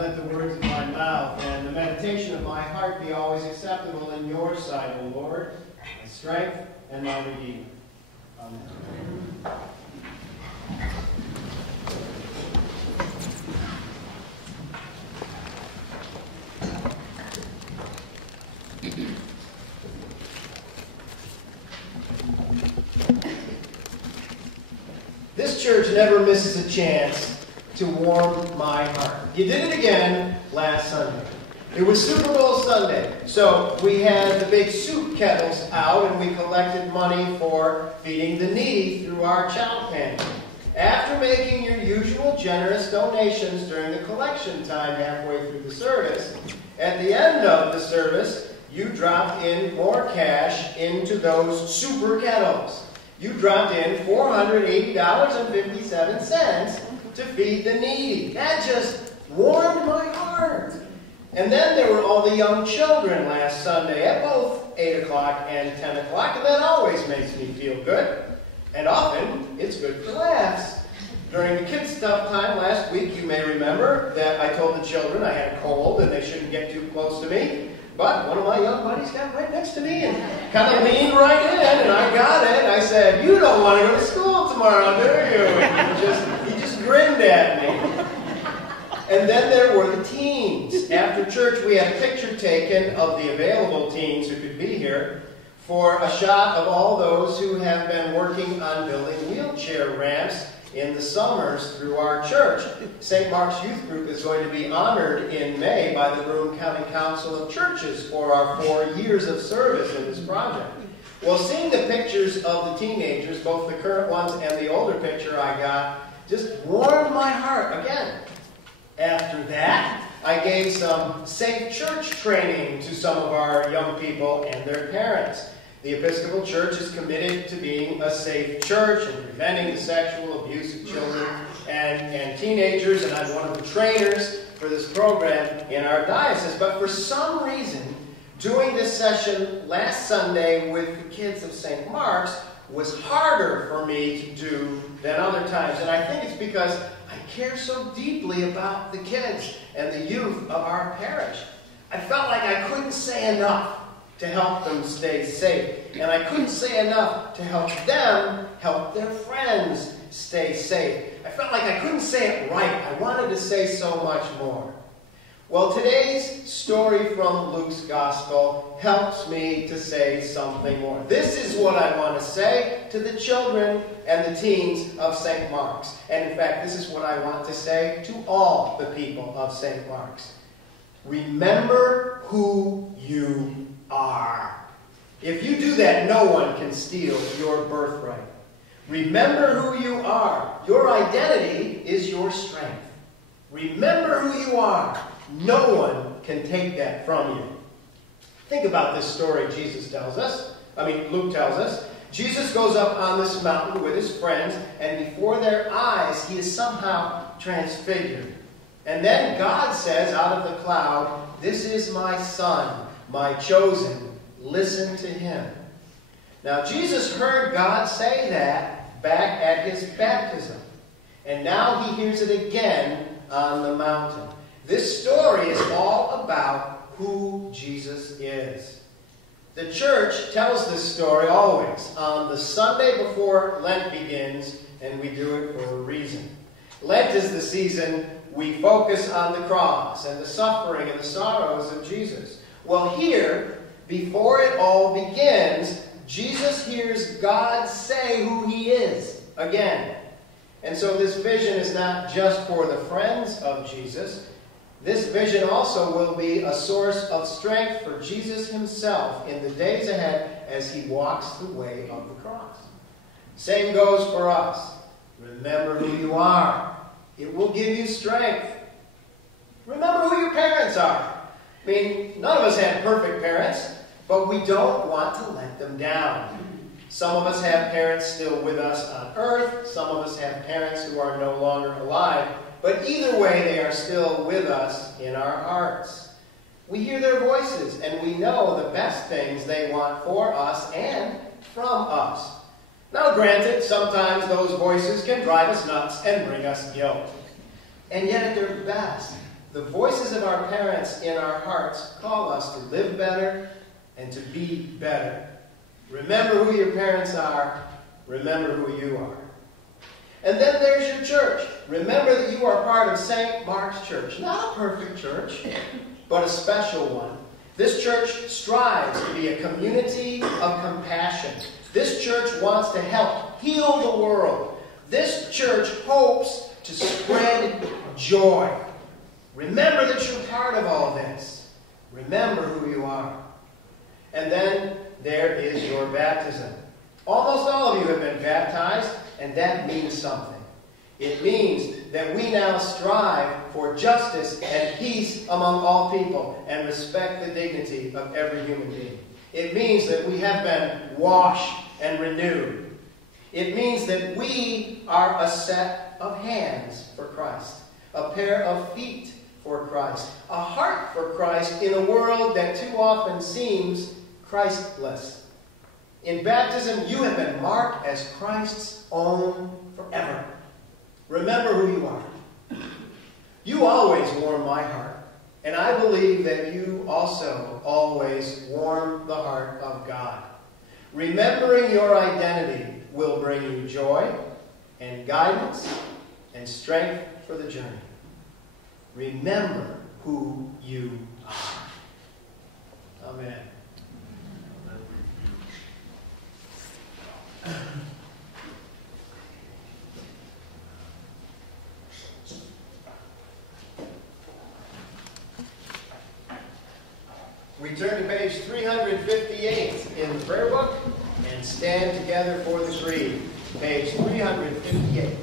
let the words of my mouth and the meditation of my heart be always acceptable in your sight, O Lord, my strength and my Redeemer. Amen. This church never misses a chance to warm my heart. You did it again last Sunday. It was Super Bowl Sunday, so we had the big soup kettles out and we collected money for feeding the needy through our child pantry. After making your usual generous donations during the collection time halfway through the service, at the end of the service, you dropped in more cash into those super kettles. You dropped in $480.57 to feed the needy. That just warmed my heart. And then there were all the young children last Sunday at both 8 o'clock and 10 o'clock, and that always makes me feel good. And often, it's good for laughs. During the kids' stuff time last week, you may remember that I told the children I had a cold and they shouldn't get too close to me. But one of my young buddies got right next to me and kind of leaned right in, and I got it. And I said, "You don't want to go to school tomorrow, do you?" And he just grinned at me. And then there were the teens. After church, we had a picture taken of the available teens who could be here for a shot of all those who have been working on building wheelchair ramps in the summers through our church. St. Mark's Youth Group is going to be honored in May by the Broome County Council of Churches for our 4 years of service in this project. Well, seeing the pictures of the teenagers, both the current ones and the older picture I got, just warmed my heart again. After that, I gave some safe church training to some of our young people and their parents. The Episcopal Church is committed to being a safe church and preventing the sexual abuse of children and teenagers, and I'm one of the trainers for this program in our diocese. But for some reason, doing this session last Sunday with the kids of St. Mark's was harder for me to do than other times. And I think it's because I care so deeply about the kids and the youth of our parish. I felt like I couldn't say enough to help them stay safe. And I couldn't say enough to help them help their friends stay safe. I felt like I couldn't say it right. I wanted to say so much more. Well, today's story from Luke's Gospel helps me to say something more. This is what I want to say to the children and the teens of St. Mark's. And in fact, this is what I want to say to all the people of St. Mark's. Remember who you are. If you do that, no one can steal your birthright. Remember who you are. Your identity is your strength. Remember who you are. No one can take that from you. Think about this story Luke tells us. Jesus goes up on this mountain with his friends, and before their eyes, he is somehow transfigured. And then God says out of the cloud, "This is my son, my chosen. Listen to him." Now, Jesus heard God say that back at his baptism. And now he hears it again on the mountain. This story is all about who Jesus is. The church tells this story always on the Sunday before Lent begins, and we do it for a reason. Lent is the season we focus on the cross and the suffering and the sorrows of Jesus. Well, here, before it all begins, Jesus hears God say who he is again. And so this vision is not just for the friends of Jesus. This vision also will be a source of strength for Jesus himself in the days ahead as he walks the way of the cross. Same goes for us. Remember who you are. It will give you strength. Remember who your parents are. I mean, none of us had perfect parents, but we don't want to let them down. Some of us have parents still with us on earth. Some of us have parents who are no longer alive. But either way, they are still with us in our hearts. We hear their voices, and we know the best things they want for us and from us. Now, granted, sometimes those voices can drive us nuts and bring us guilt. And yet, at their best, the voices of our parents in our hearts call us to live better and to be better. Remember who your parents are. Remember who you are. And then there's your church. Remember that you are part of St. Mark's Church. Not a perfect church, but a special one. This church strives to be a community of compassion. This church wants to help heal the world. This church hopes to spread joy. Remember that you're part of all this. Remember who you are. And then there is your baptism. Almost all of you have been baptized, and that means something. It means that we now strive for justice and peace among all people and respect the dignity of every human being. It means that we have been washed and renewed. It means that we are a set of hands for Christ, a pair of feet for Christ, a heart for Christ in a world that too often seems Christless. In baptism, you have been marked as Christ's own forever. Remember who you are. You always warm my heart, and I believe that you also always warm the heart of God. Remembering your identity will bring you joy and guidance and strength for the journey. Remember who you are. Amen. We turn to page 358 in the prayer book and stand together for the creed. Page 358.